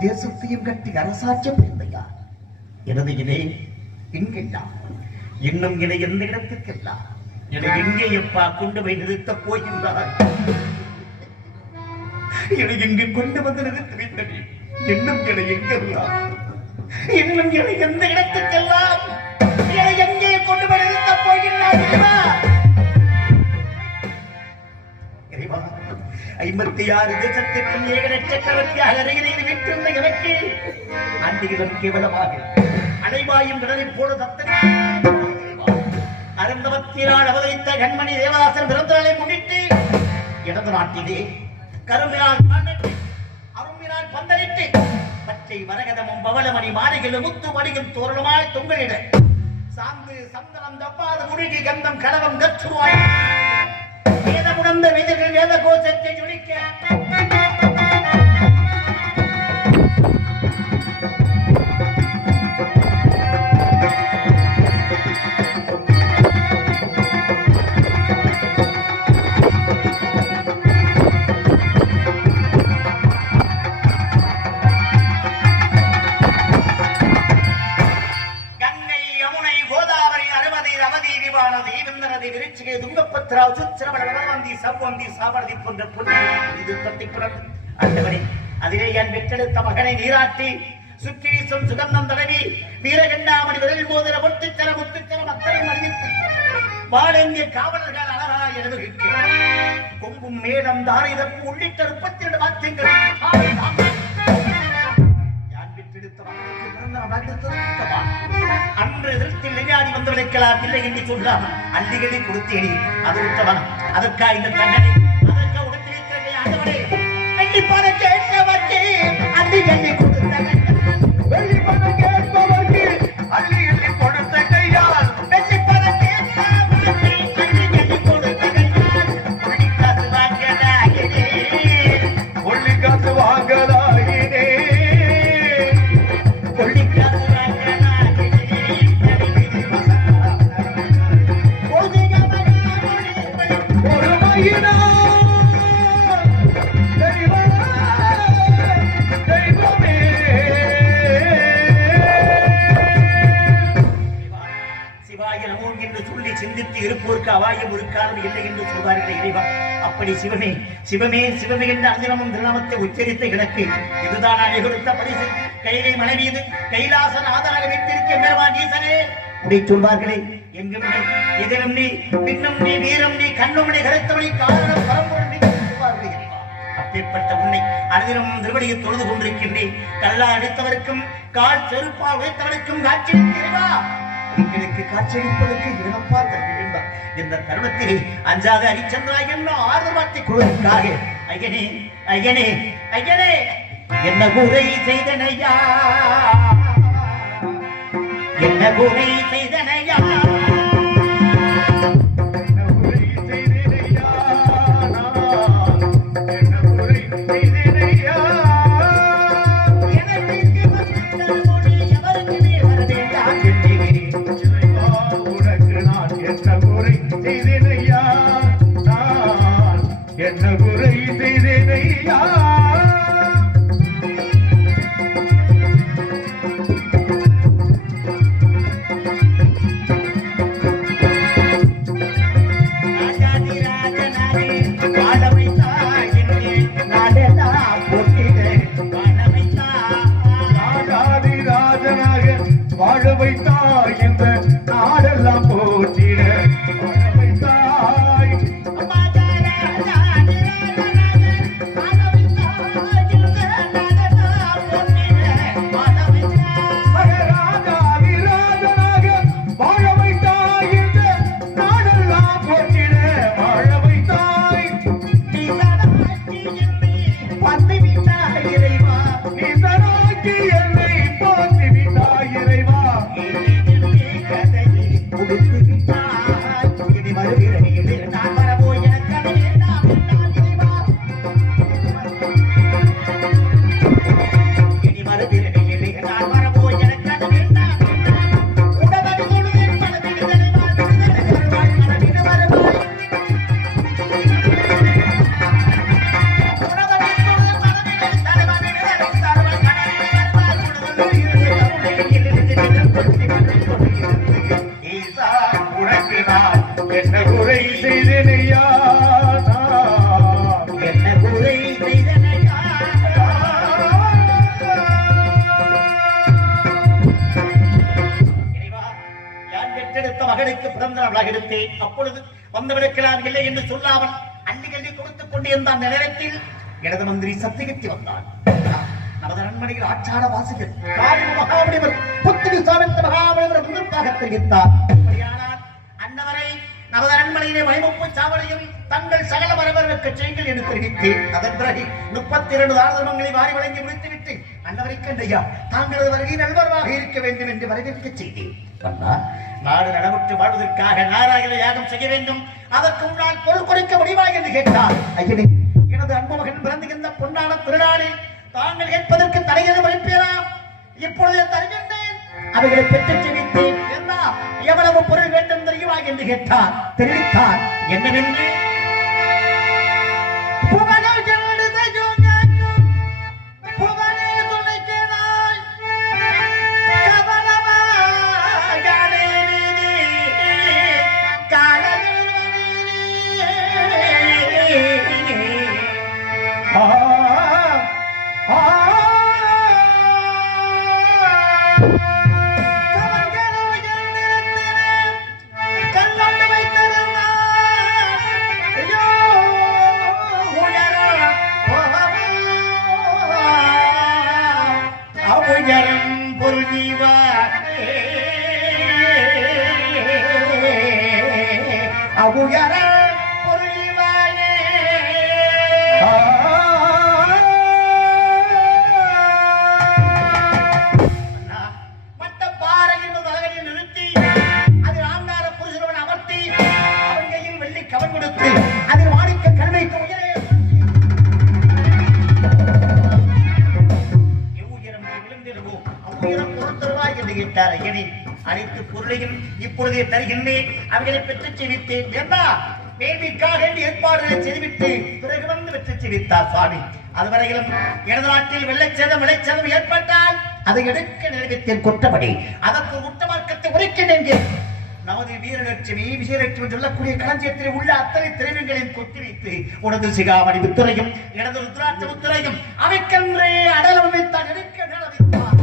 தேசத்தையும் கட்டி அரசாட்சி புரிந்தையார் இறுதியிலே இங்கெல்லாம் இன்னும் இதை எந்த இடத்துக்கெல்லாம் என்னை எங்கே எப்பா கொண்டு போய் நிறுத்தப் போகின்றார் என்னை எங்கு கொண்டு வந்து நிறுத்தி வைத்தது இன்னும் என்னை எங்கெல்லாம் இன்னும் என்னை எந்த இடத்துக்கெல்லாம் என்னை எங்கே கொண்டு போய் நிறுத்தப் போகின்றார் 56 தேசத்திற்கும் ஏகன சக்கரவர்த்தியாக அருகில் விட்டிருந்த எனக்கு அன்றியிடம் கேவலமாக அனைவாயும் கடலை போல அருந்தவத்தினால் அவதரித்த கண்மணி தேவதாசன் பிறந்த நாளை முன்னிட்டு இடது நாட்டிலே கரும்பினால் அரும்பினால் பந்தலிட்டு பச்சை வரகதமும் பவளமணி மாளிகளும் முத்து மணியும் தோரணமாய் தொங்கலிட சாந்து சந்தனம் தப்பாத முருகி கந்தம் கடவம் கச்சுவாய் வேதமுடந்த வேதர்கள் வேத கோஷத்தை ஜொலிக்க அதிலே என் பெற்றெடுத்த மகனை நீராட்டி சுற்றி வீசும் சுகந்தம் தடவி வீரகண்டாமணி விரல் மோதிர ஒட்டுச்சர முத்துச்சரம் அத்தனை அறிவித்து வாழங்கிய காவலர்கள் அழகா எழுதுகிறார் கொம்பும் மேடம் தாரிதப்பு உள்ளிட்ட 32 வாக்கியங்கள் யான் பெற்றெடுத்த மகனுக்கு பிறந்த அன்று எதிர்த்தில் விஞ்ஞானி வந்தவர்களுக்கெல்லாம் இல்லை என்று சொல்லாமல் அள்ளிகளை கொடுத்தேனே அது உத்தவன் அதற்கா இந்த தண்டனை அதற்கா உடத்திலே ஆண்டவனே வெள்ளிப்பண கேட்பவர்க்கு அள்ளி எண்ணி கொடுத்தவன் வெள்ளிப்பண கேட்பவர்க்கு அள்ளி எண்ணி கொடுத்த கையால் வெள்ளிப்பண கேட்பவர்க்கு அள்ளி எண்ணி கொடுத்த கையால் கொள்ளிக்காசு வாங்கலாயினே கொள்ளிக்காசு வாங்கலாயினே கொள்ளிக்காசு சிந்தித்து இருப்போருக்கு அவாயம் ஒரு காரணம் இல்லை என்று சொல்வார்கள் இறைவா. அப்படி சிவமே சிவமே சிவமே என்ற அஞ்சனமும் திருநாமத்தை உச்சரித்த எனக்கு இதுதான் நான் கொடுத்த பரிசு. கைலை மலை மீது கைலாசன் ஆதரக வைத்திருக்க பெருமான் ஈசனே அப்படி சொல்வார்களே. எங்கும் நீ எதிலும் நீ பின்னும் நீ வீரம் நீ கண்ணும் நீ கருத்தவனை காரணம் பரம்பொருள் நீ சொல்வார்கள் இறைவா. அப்பேற்பட்ட உன்னை அனுதினம் திருவடியை தொழுது கொண்டிருக்கின்றேன். கல்லா அடித்தவருக்கும் கால் செருப்பால் உழைத்தவனுக்கும் காட்சியளித்து இறைவா எங்களுக்கு காட்சியளிப்பதற்கு இனப்பா தருகின்றார். இந்த தருணத்திலே அஞ்சாத அரிச்சந்திராய் என்ற ஆர்வத்தை கொடுவதற்காக ஐயனே ஐயனே ஐயனே என்ன குறை செய்தனையா என்ன குறை செய்தனையா என்ன குறை செய்தனையா என்ன குறை செய்தனையா யான் பெற்றெடுத்த மகனுக்கு பிறந்த நாளாக எடுத்தேன். அப்பொழுது வந்தவனுக்கெல்லாம் இல்லை என்று சொல்லாமல் அள்ளி கள்ளி கொடுத்துக் கொண்டிருந்த அந்த நேரத்தில் இடது மந்திரி சத்தியகத்தி வந்தான். நமது அரண்மனையில் ஆச்சார வாசிகள் மகாபலிவர் புத்திரி சாமித்த மகாபலிவர் முன்பாக தெரிவித்தார். அன்னவரை நமது அரண்மனையிலே வைமுப்பு சாவடியும் தங்கள் சகல வரவர்களுக்கு செய்யுங்கள் என்று தெரிவித்து அதன் பிறகு 32 தாரதர்மங்களை வாரி வழங்கி முடித்துவிட்டு அன்னவரை கண்டையா தாங்களது வருகை நல்வரவாக இருக்க வேண்டும் என்று வரவேற்க செய்தேன். நாடு நடமுற்று வாழ்வதற்காக நாராயண யாகம் செய்ய வேண்டும், அதற்கு முன்னால் பொருள் குறைக்க முடியுமா என்று கேட்டார். ஐயனே, எனது அன்பு மகன் பிறந்துகின்ற பொன்னான திருநாளில் தாங்கள் கேட்பதற்கு தடையது மறுப்பீரா? இப்பொழுது தருகின்றேன், அவைகளை பெற்றுச் செவித்தேன். என்ன எவ்வளவு பொருள் வேண்டும் தெரியுமா என்று கேட்டார். தெரிவித்தார் என்னவென்று அனைத்து பொருளையும் இப்பொழுதே தருகின்றேன், அவைகளை பெற்று செவித்தேன். என்ன வேள்விக்காக ஏற்பாடுகளை செய்துவிட்டு பிறகு வந்து பெற்று செவித்தார் சுவாமி. அதுவரையிலும் எனது நாட்டில் வெள்ளச்சேதம் விளைச்சேதம் ஏற்பட்டால் அதை எடுக்க நிறைவேற்றேன் கொற்றபடி அதற்கு உத்தமார்க்கத்தை உரைக்கின்றேன். நமது வீரலட்சுமி விஜயலட்சுமி சொல்லக்கூடிய களஞ்சியத்தில் உள்ள அத்தனை திரைவங்களையும் கொத்தி வைத்து உனது சிகாமணி முத்துரையும் எனது ருத்ராட்ச முத்துரையும் அவைக்கென்றே அடலம் வைத்தான், எடுக்க நிலவித்தார்.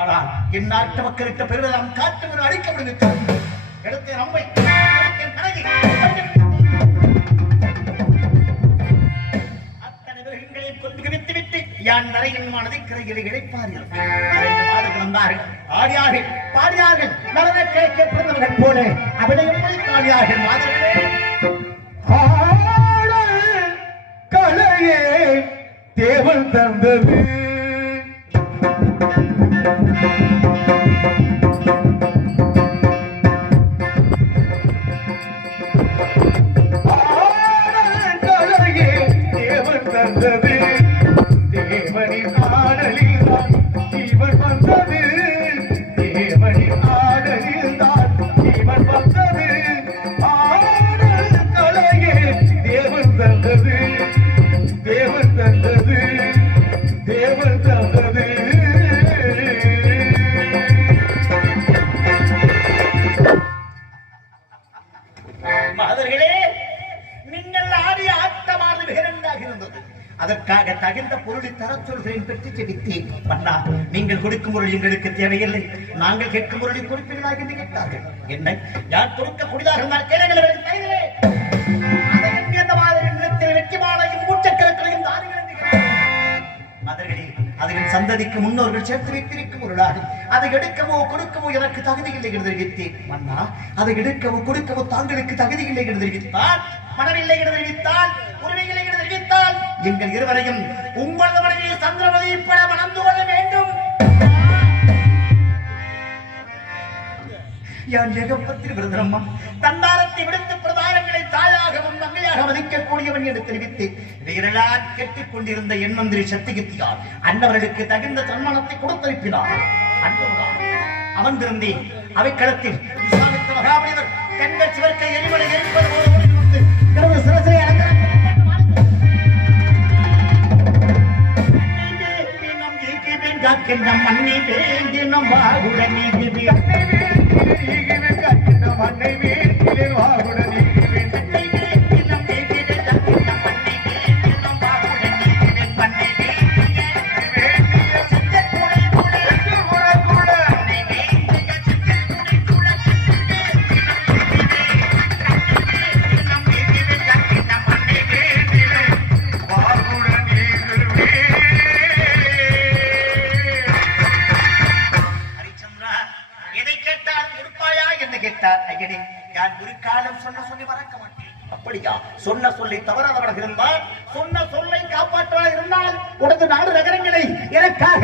ஆனால் என் நாட்டு மக்களுக்கு பெருமிதம் காட்டு அழிக்கப்படுகிறார். எடுத்த நம்மை அத்தனை விரகங்களையும் கொண்டு குவித்துவிட்டு யான் நரையின் மனதை கரைகளை இழைப்பார்கள். 2 மாதங்கள் வந்தார்கள், ஆடியார்கள் பாடியார்கள், நலனை கிடைக்கப்படுந்தவர்கள் போல அவனையும் ஆடியார்கள் மாதர்களே கலையே தேவன் தந்தது அதற்காக தகுந்த பொருளை தர சொல்கிறேன் பெற்று ஜெபித்தேன். மன்னா, நீங்கள் கொடுக்கும் பொருள் எங்களுக்கு தேவையில்லை, நாங்கள் கேட்கும் பொருளை கொடுப்பீர்களாக என்று கேட்டார்கள். என்ன யார் கொடுக்க கூடியதாக இருந்தால் கேளுங்கள். அதில் சந்ததிக்கு முன்னோர்கள் சேர்த்து வைத்திருக்கும் பொருளாகும். அதை எடுக்கவோ கொடுக்கவோ எனக்கு தகுதி இல்லை என்று தெரிவித்தேன். மன்னா, அதை எடுக்கவோ கொடுக்கவோ தாங்களுக்கு தகுதி இல்லை என்று தெரிவித்தால், மனமில்லை என்று தெரிவித்தால், உரிமைகளை என்று தெரிவித்தால், எங்கள் இருவரையும் உங்களது மனைவி சந்திரமதி பட மணந்து கொள்ள வேண்டும். யான் ஏகப்பத்தில் விருந்தரம்மா தண்டாரத்தை விடுத்து பிரதானங்களை தாயாகவும் மங்கையாக மதிக்கக்கூடியவன் என்று தெரிவித்து இதையெல்லாம் கேட்டுக் கொண்டிருந்த என் மந்திரி சத்தியத்தியார் அன்னவர்களுக்கு தகுந்த சன்மானத்தை கொடுத்தனுப்பினார். அன்புதான் அமர்ந்திருந்தேன் அவைக்களத்தில் விசாரித்த மகாபலிவர் கண்கள் சிவர்க்கை எரிமலை எரிப்பது போல சிறசிலை நம் மண்ணை பேந்தினம் வாகுடன் மண்ணை வீட்டிலே வாகுடன் சொன்ன சொல்லை தவறாதவர்கள் இருந்தால், சொன்ன சொல்லை காப்பாற்றுவதாக இருந்தால் உனது நாடு நகரங்களை எனக்காக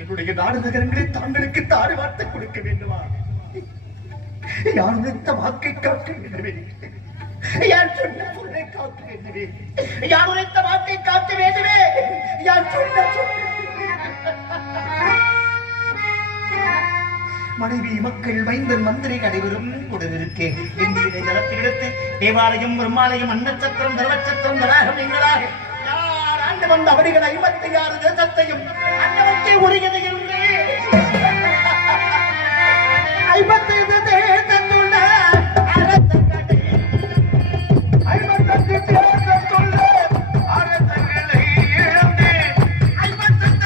என்னுடைய நாடு நகரங்களை தாங்களுக்கு தாறு வார்த்தை கொடுக்க வேண்டுமா? யார் உரைத்த வாக்கை காக்க வேண்டுமே, யார் சொன்ன சொல்லை காக்க வேண்டுமே, யார் உரைத்த வாக்கை காக்க வேண்டுமே, யார் சொன்ன மனைவி மக்கள் மைந்தன் மந்திரி அனைவரும் உடனிருக்கே இந்திய ஜலத்தை எடுத்து தேவாலயம் பெருமாலயம் அன்னச்சத்திரம் தர்மச்சத்திரம் தடாகம் எங்களாக யார் ஆண்டு வந்த அவர்கள் 56 தேசத்தையும் அன்னவற்றை உரியது என்று 55 தேசத்துள்ள அரசங்களை 55 தேசத்துள்ள அரசங்களை இழந்து 55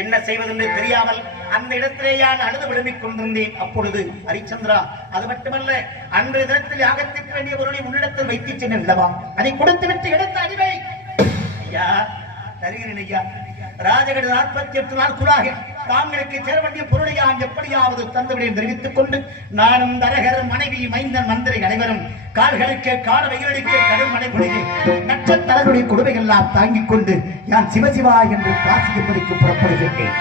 என்ன செய்வதென்று தெரியாமல் அந்த இடத்திலேயான் அழுது விழுமிக் கொண்டிருந்தேன். அப்பொழுது ஹரிச்சந்திரா, அது மட்டுமல்ல, அன்றைய தினத்தில் யாகத்திற்கு வேண்டிய பொருளை உன்னிடத்தில் வைத்து சென்ற விடவா, அதை கொடுத்து விட்டு எடுத்த அறிவை ஐயா தருகிறேன். ஐயா, ராஜகட 48 நாட்களாக தாங்களுக்கு சேர வேண்டிய பொருளை நான் எப்படியாவது தந்துவிடேன் தெரிவித்துக் கொண்டு நானும் தரகர் மனைவி மைந்தன் மந்திரி அனைவரும் கால்களுக்கு கால வெயிலடிக்க கடும் மழை பொழிய நட்சத்திரங்களுடைய கொடுமைகள் எல்லாம் தாங்கிக் கொண்டு நான் சிவசிவா என்று காசியப்படிக்கு புறப்படுகின்றேன்.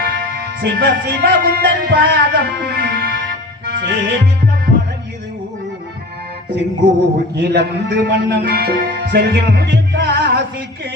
சிவ சிவ உந்தன் பாதம் சேவித்த பலன் இது செங்கோல் இழந்து மன்னன் செல்கின்ற காசிக்கு